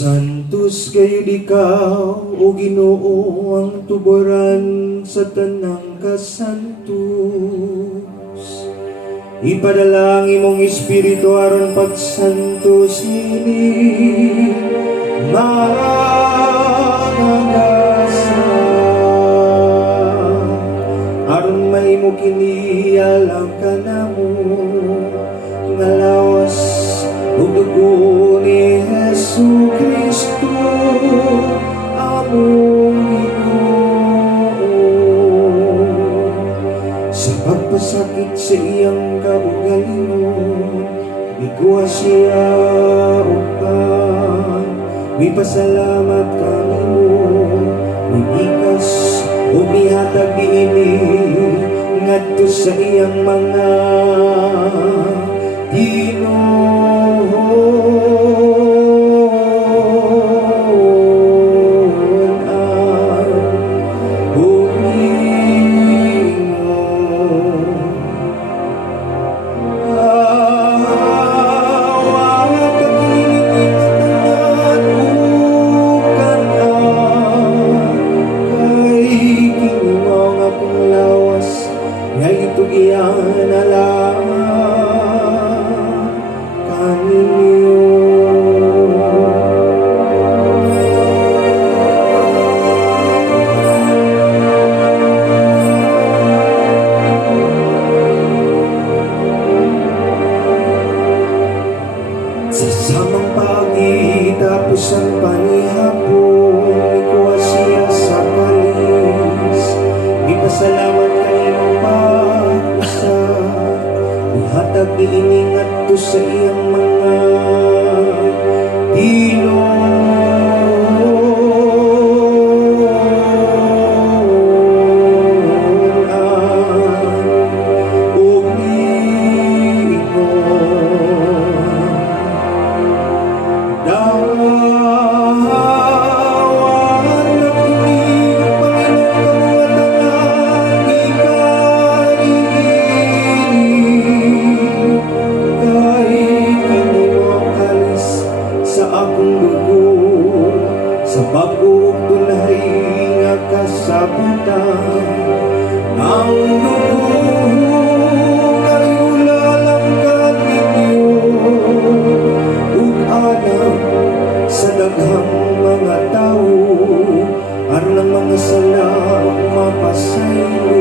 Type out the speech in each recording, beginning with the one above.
Santos kayo ikaw, o Ginoo, ang tuburan sa tanang kasantos. Ipadala ang imong Espiritu aron pagsantos nini magagasan. Aron mahimo kini alang kanamo nga lawas ug dugo ni Hesu Kristo among Ginoo. Sa pagpasakit sa iyang kaugalingon, iguha siya upan. May pasalamat kami mo, may ikas o mihatag ini ngadto sa iyang mga samang pagi tapos ang panihapon, ikuha siya sa kalis. Ipasalamat kanino pag-usap, ihatag iiningat to sa iyang mga sa bagong tunay nga kasabutan. Ang dugo kayo lalangkan ninyo ug alam sa daghang mga tao aron ang mga sala mapasaylo.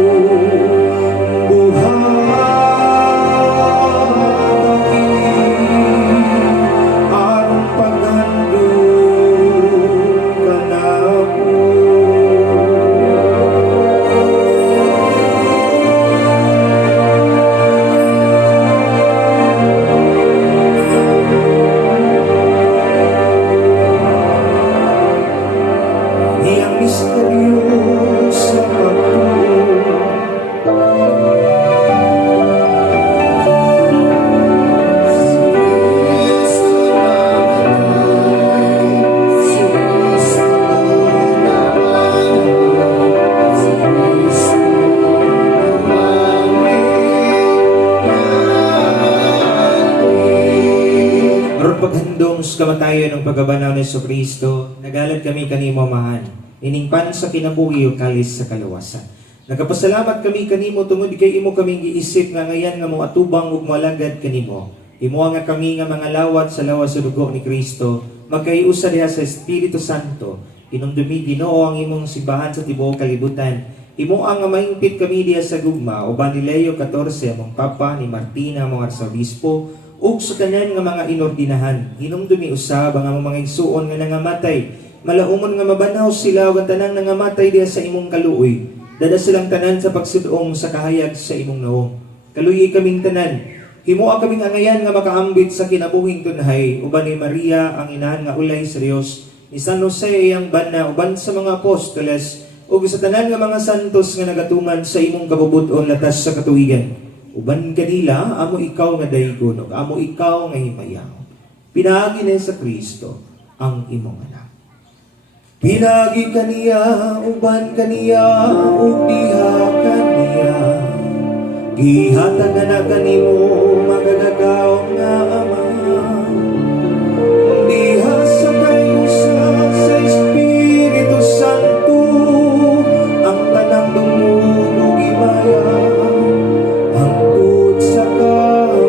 Paghandong sa kamatayon ng paggabanaw ni Kristo, nagalad kami kanimo mahan, iningpan sa kinabuhi o kalis sa kalawasan. Nagapasalamat kami kanimo tungod kay imo kaming giisip nga ngayan nga mo atubang ug malagad kanimo. Imo nga kami nga mga lawat sa lawas sa dugo ni Kristo, magkaiusa diha sa Espiritu Santo. Inumdumi Ginoo ang imong simbahan sa tibuok kalibutan. Imo ang mahingpit kami diha sa gugma, uban ni Leo 14 among papa, ni Martina among arsobispo, ug sa kanan nga mga inordinahan. Hinumdumi usab ang mga igsuon nga nangamatay. Malaumon nga mabanaw sila ug tanang nangamatay diha sa imong kaluoy. Dada silang tanan sa pagsidong sa kahayag sa imong naong. Kaluyi kaming tanan. Himoa kaming angayan nga makaambit sa kinabuhing tunhay, uban ni Maria ang inahan nga ulay sa Dios, ni San Jose iyang bana, uban sa mga apostoles, ug sa tanan nga mga santos nga nagatuman sa imong kabubuton latas sa katuigan. Uban kanila amo ikaw nga daygon ug amo ikaw nga himayaw. Pinaagi ni sa Kristo ang imong anak. Pinagi kaniya, uban kaniya, ug diha kaniya. Gihatag na kanimo magagagaw nga ama. Diha sa kayusa sa Espiritu Santo, ang tanang dumugo gimaya, hangtod sa kahangturan.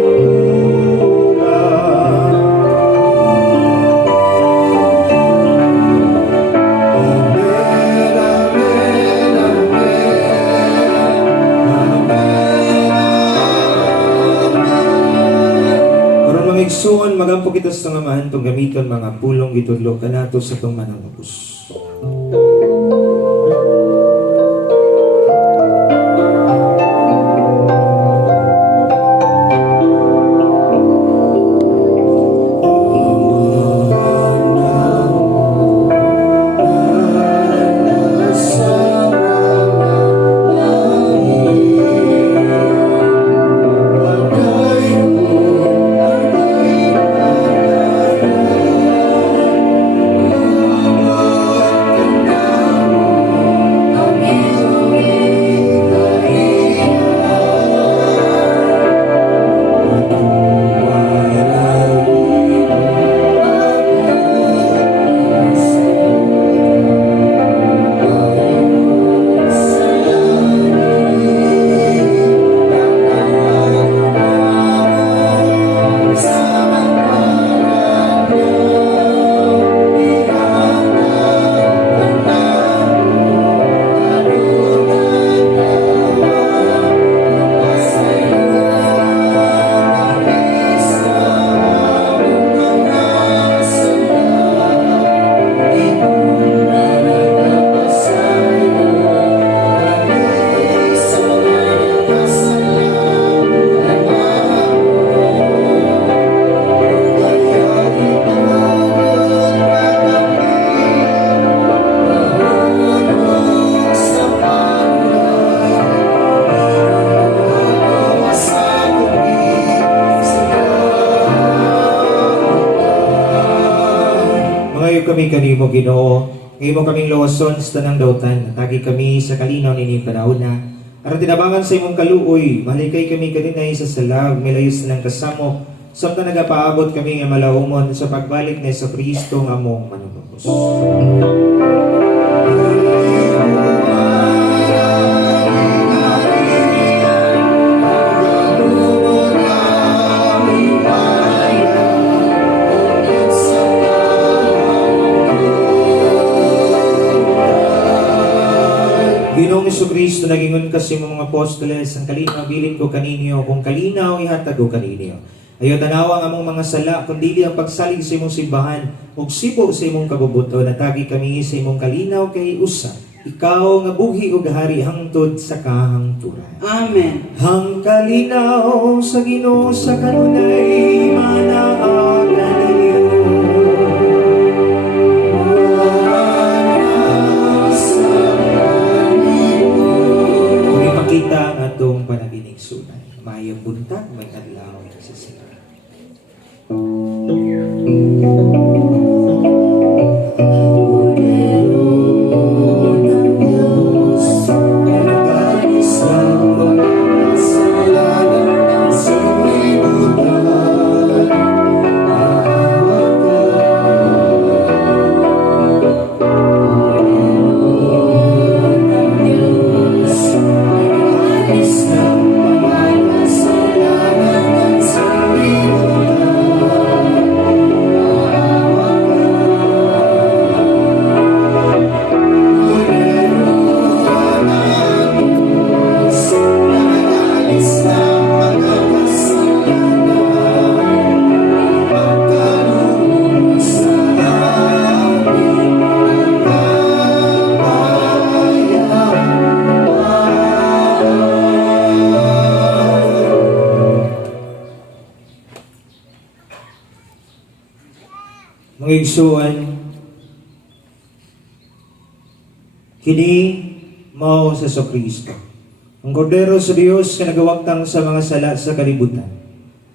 Amen, amen, karon mga igsuon, magampo kita sa ngamahan tong gamiton mga pulong gitudlo kanato sa tong mananubos. Ngayon kami kanimo Ginoo, ngayon kaming luwason sa tanang dautan, natagi kami sa kalinaw nining panahon na. Aron tinabangan sa imong kaluoy, mahalikay kami kaninay sa salag, milayos ng kasamo, samtang nagapaabot kami nga malaumon sa pagbalik na sa Kristo nga among manunubos. Ginoong Jesucristo, nagingon kasi mga apostoles, ang kalinaw bilin ko kaninyo, kung kalinaw ihatag ko kaninyo. Ayaw tanawa ang among mga sala, kundi ang pagsalig sa imong simbahan, ug sipo sa imong kabubuto, natagi kami sa imong kalinaw kay usa. Ikaw nga buhi ug hari hangtod sa kahangturan. Amen. Hang kalinaw sa Ginoo sa kanunay manaagan ninyo. Kita ang atong panaginig sunay. Mayang buntag, may adlaw sa sila. Mga igsuan, Kini mao sa Kristo. Ang kordero sa Dios nga nagawagtang sa mga sala sa kalibutan.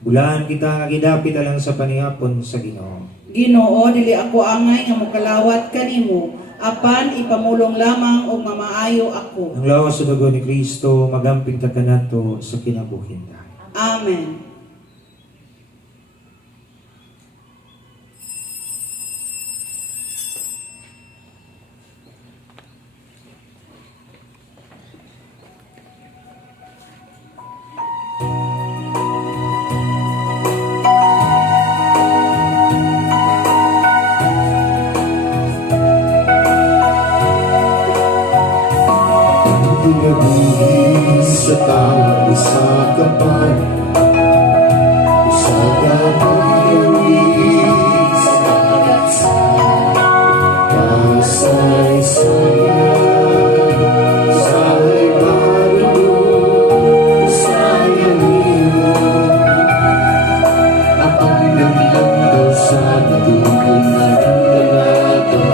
Bulaan kita nga gidapit alang sa panihapon sa Ginoo. Ginoo, dili ako angay nga mokalawat kanimo, apan ipamulong lamang og mamaayo ako. Ang lawas sa dugo ni Kristo magamping ka kanato sa kinabuhin ta. Amen. Tinabuhi sa tao sa kapal, sa gabing sa kasay-sayan, sa ibaro, sa yamino, ang naglandaw sa dugon ng dalaga.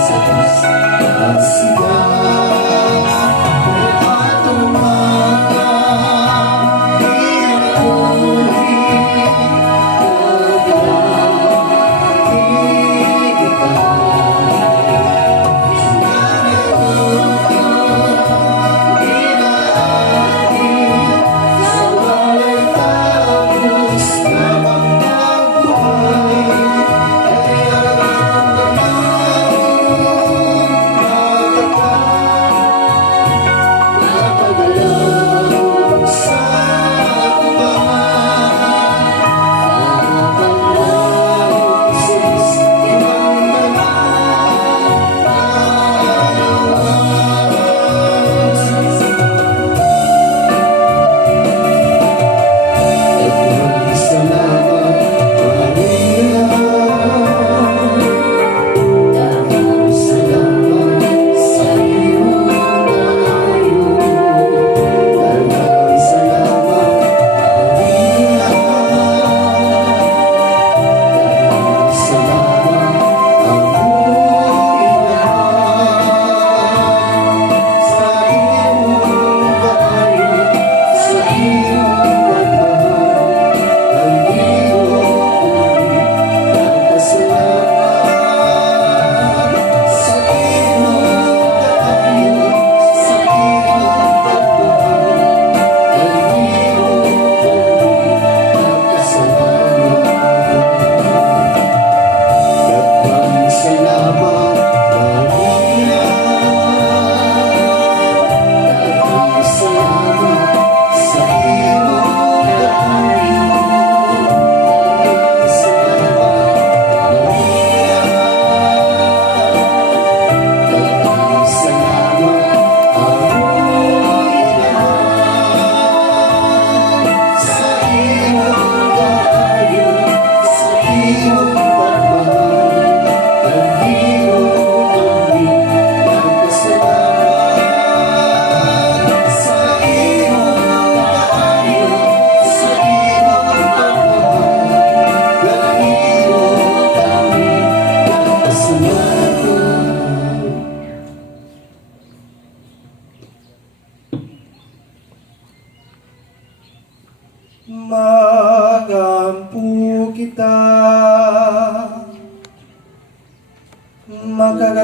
Sa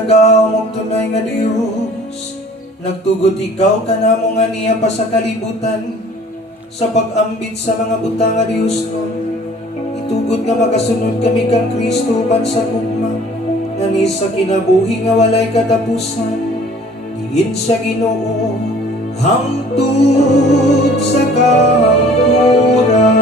Nagagaw mo tunay nga Dios, nagtugot ikaw kanamo nga niya pa sa kalibutan, sa pag-ambit sa mga butang nga Dios no. Itugod nga magasunod kami kang Kristo ban sa gugma, nga ni sa kinabuhi nga walay katapusan, diin sa Ginoo hangtod sa kampuran.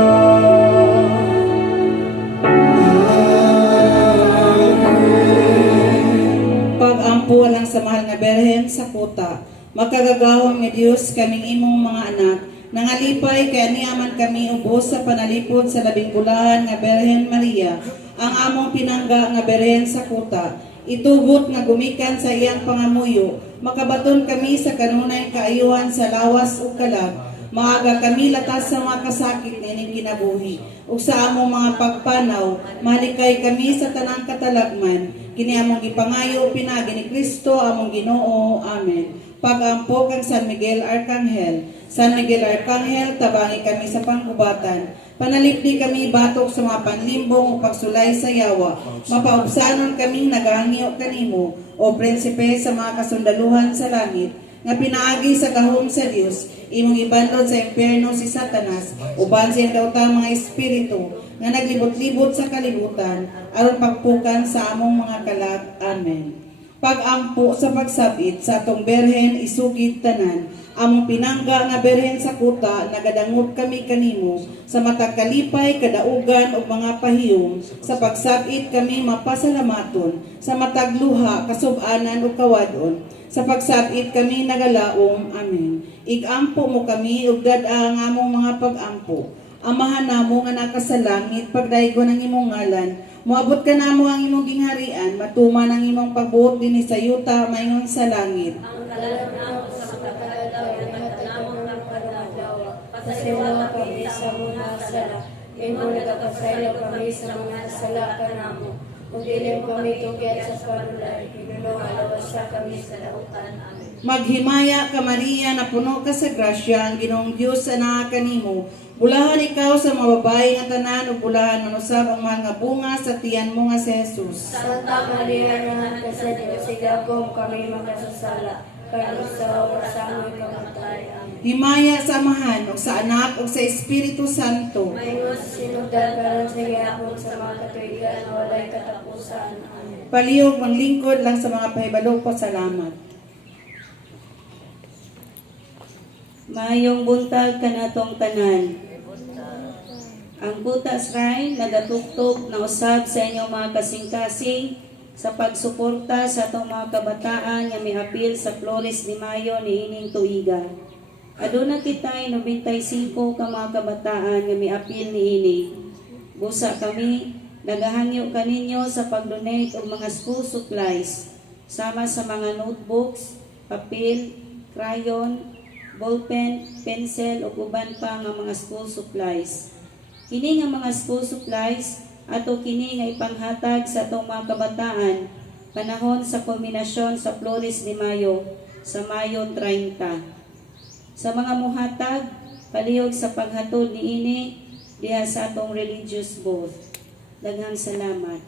Pagampo lang sa mahal nga Berhen sa kuta, makagagawang ni Dios kaming imong mga anak, nangalipay kay aniaman kami ubos sa panalipod sa labing bulahan nga Berhen Maria, ang among pinangga nga Berhen sa kuta. Itugot nga gumikan sa iyang pangamuyo, makabaton kami sa kanunay kaayuhan sa lawas ug kalag, maaga kami latas sa mga kasakit nining kinabuhi, ug sa among mga pagpanaw, malikay kami sa tanang katalagman, kini among gipangayo pinagi ni Kristo among Ginoo. Amen. Pagampo kang San Miguel Arcangel. San Miguel Arcangel, tabangi kami sa panggubatan. Panalipdi kami batok sa mga panlimbong o pagsulay sa yawa. Mapaubsanon kaming nagahangyo kanimo, o prinsipe sa mga kasundaluhan sa langit, nga pinaagi sa gahom sa Dios, imong ibandod sa impyerno si Satanas, uban siyang daotang mga espiritu, nga naglibot-libot sa kalibutan, aron pagpukan sa among mga kalag. Amen. Pagampo sa pagsabit sa atong Berhen isugid tanan, among pinangga nga Berhen sa kuta, nagadangot kami kanimo, sa matag kalipay, kadaugan o mga pahiyom, sa pagsabit kami mapasalamaton, sa matag luha, kasub-anan o kawadon, sa pagsabit kami nagalaom. Amen. Igampo mo kami, ug dad-a ang among mga pagampo. Amahan namo nga naka sa langit, pagdaygo ng imong ngalan, moabot ka namo ang imong gingharian, matuman ang imong pagbuot dinhi sa yuta maingon sa langit. Ang kalalang namo sa pagkakalaw ng matanamong ng panadawa, pasaywa kami sa mga sala, imo nagapasaylo kami sa mga sala kanamo, kung dilim kami tugyat sa panulay, pinulong alawas sa kami sa lautan. Amen. Maghimaya ka Maria, na puno ka sa grasya, ang Ginoong Dios ana kanimo. Bulahan ikaw sa mga babae nga tanan, ug bulahan manusab ang mga bunga sa tiyan mo nga si Jesus. Santa Maria, nahan ka sa Diyos, sigagom kami makasasala, kaya sa oras sa aming kamatay. Amen. Himaya sa Amahan, ug sa Anak, ug sa Espiritu Santo. Mayroon sa sinugdan karon sa gihapon sa mga katuigan na walay katapusan. Amen. Palihog manglingkod lang sa mga pahibalo ko. Salamat. Mayong buntag kanatong tanan. Ang Kuta Shrine nagatugtog na usab sa inyong mga kasing-kasing sa pagsuporta sa atong mga kabataan nga miapil sa Flores de Mayo niining tuiga. Aduna kitay 95 ka mga kabataan nga miapil niini. Busa kami nagahangyo kaninyo sa pag-donate og mga school supplies sama sa mga notebooks, papel, crayon, ballpen, pencil ug uban pa nga mga school supplies. Kini nga mga school supplies ato kini nga ipanghatag sa atong mga kabataan panahon sa kulminasyon sa Flores de Mayo sa Mayo 30. Sa mga muhatag, palihog sa paghatod niini diha sa atong religious booth. Daghang salamat.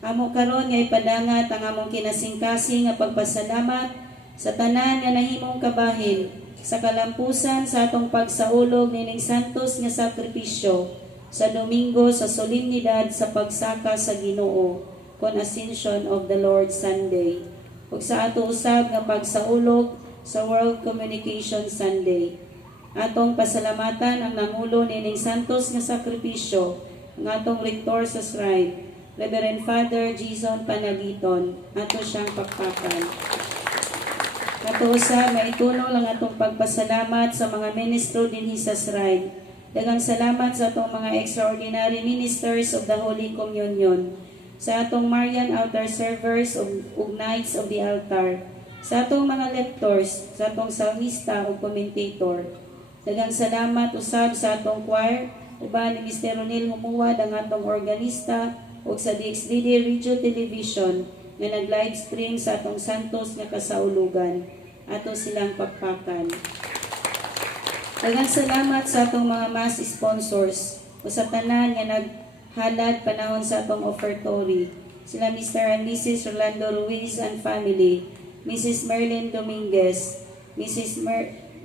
Amo karon nga ipadangat ang among kinasingkasing nga pagpasalamat sa tanan nga nahimong kabahin sa kalampusan sa atong pagsaulog nining santos nga sakripisyo sa Domingo sa solemnidad sa pagsaka sa Ginoo kon Ascension of the Lord Sunday ug sa ato usab nga pagsaulog sa World Communication Sunday. Atong pasalamatan ang nangulo nining santos nga sakripisyo ang atong rektor sa shrine, Reverend Father Jason Panagiton. Ato siyang pakpakan. Katuusa, maituno lang atong pagpasalamat sa mga ministro dinhi sa shrine. Daghang salamat sa atong mga extraordinary ministers of the Holy Communion, sa atong Marian altar servers ug Knights of the Altar, sa atong mga lectors, sa atong salmista ug commentator. Daghang salamat usab sa atong choir, uban ni Mr. Ronel Humuwad ang atong organista ug sa DXDD Radio Television nga nag-live stream sa atong santos nga kasaulugan. Ato silang pakpakan. Daghang salamat sa atong mga mass sponsors o sa tanan nga naghalad panahon sa atong offertory. sila Mr. and Mrs. Rolando Ruiz and family, Mrs. Merlin Dominguez, Mrs.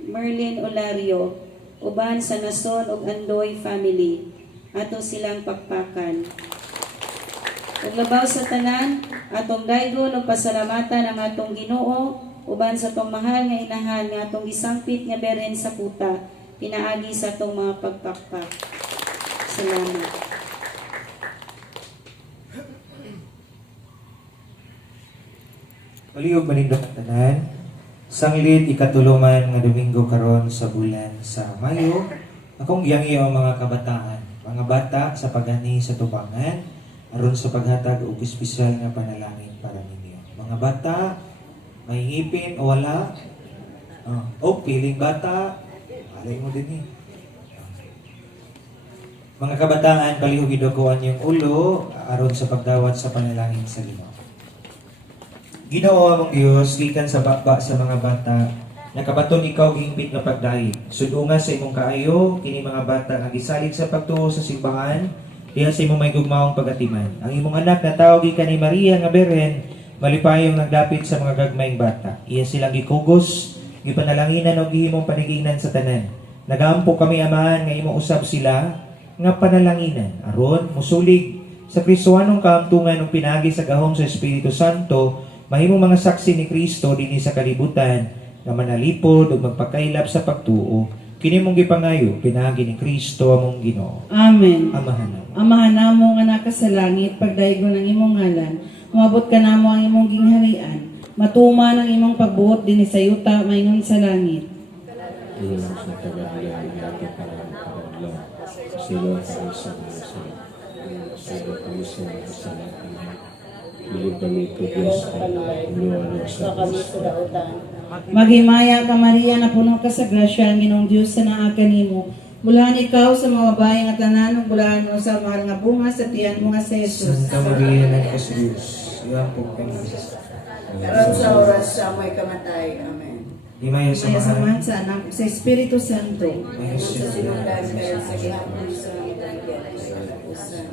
Merlin Olario, uban sa Nason ug Andoy family, ato silang pakpakan. Ug labaw sa tanan, atong daygon ug pasalamatan ang atong Ginoo uban sa atong mahal nga inahan nga atong gisangpit nga beren sa kuta, pinaagi sa atong mga pagpakpak. Salamat. Palihog manindot ang tanan. Sanglit ikatuluman nga Domingo karon sa bulan sa Mayo. Akong giyangi ang mga kabataan, mga bata sa pagani sa tubangan aron sa paghatag og espesyal nga panalangin para ninyo. Mga bata, may ngipin o wala? Piling bata, alay mo din eh. Mga kabataan, palihog idukuan yung ulo aron sa pagdawat sa panalangin sa Ginoo. Ginoo among Dios, gikan sa baba sa mga bata, nakabaton ikaw giingpit nga pagdaig. Sudungan sa imong kaayo, kini mga bata nga gisalig sa pagtuo sa simbahan, diha sa imong may gugmaong pagatiman. Ang imong anak na tawag gikan ni Maria nga Beren, malipayong nagdapit sa mga gagmayng bata. Iya silang gikugos, gipanalanginan o gihimong paniginan sa tanan. Nagaampo kami amahan nga imong usab sila nga panalanginan aron musulig sa Kristoanong kaamtungan ng pinagi sa gahom sa Espiritu Santo, mahimong mga saksi ni Kristo dinhi sa kalibutan nga manalipod ug magpakailap sa pagtuo. Kini mong gipangayo pinagi ni Kristo among Ginoo. Amen. Amahan namo. Amahan namo nga naka sa langit, pagdaygon ang imong ngalan, umabot ka namo ang imong gingharian, matuman ang imong pagbuot dinhi sa yuta maingon sa langit. Iyon sa tagahalian natin para makapaglaw. Sila sa isang sila kami sa kasalanan kami. Bilib kami ito Diyos at inuwan sa kami sa dautan. Maghimaya ka Maria na puno ka sa grasya, ang Ginoong Dios sa naa kanimo. Bulahan ikaw sa mga babae nga tanan, ug bulahan mo sa mahal nga bunga sa tiyan mo nga sa Jesus. Santa Maria ng Diyos, iyang po kami. Karon sa oras sa may kamatay. Amen. Di mayo sa Kaya mahal. samahan sa anak sa Espiritu Santo. Mayo Sa sa sinundan kayo sa gihapon sa mga katapusan.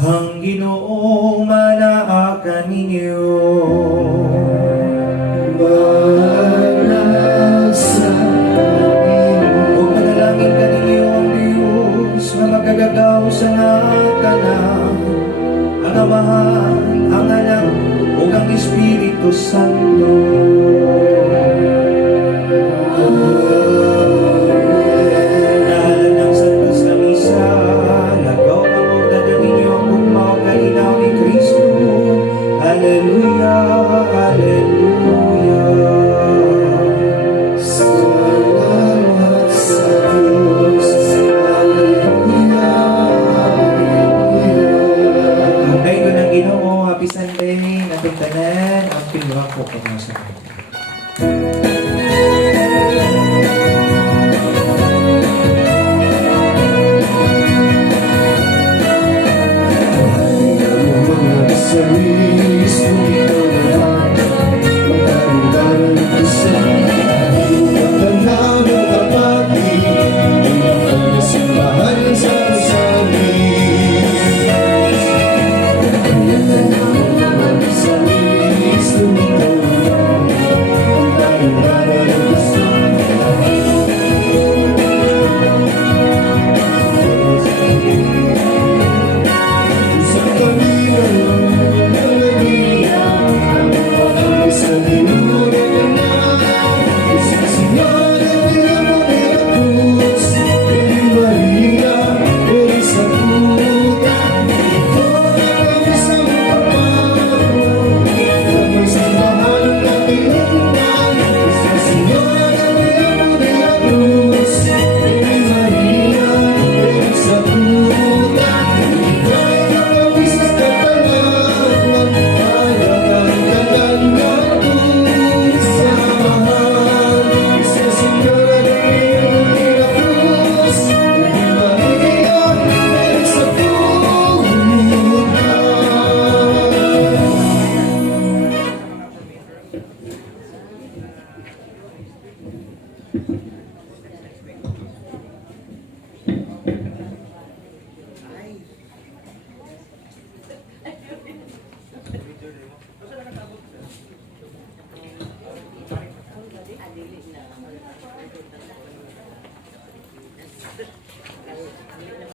Ang Ginoo manaakan ninyo. O manalangin ka ninyo ang Diyos na magagagaw sa natanan, ang Amahan, ang Anak, o ang Espiritu Santo. Dahalan ng Santa sa Misa, lagaw ka mo dadalhin niyo ang bugmaw kalinaw ni Kristo. Hallelujah, Hallelujah. Salamat sa Diyos. Hallelujah, Hallelujah. Tunay ko ng Ginoo, happy Sunday, natong tanan, ang pinurang ko sa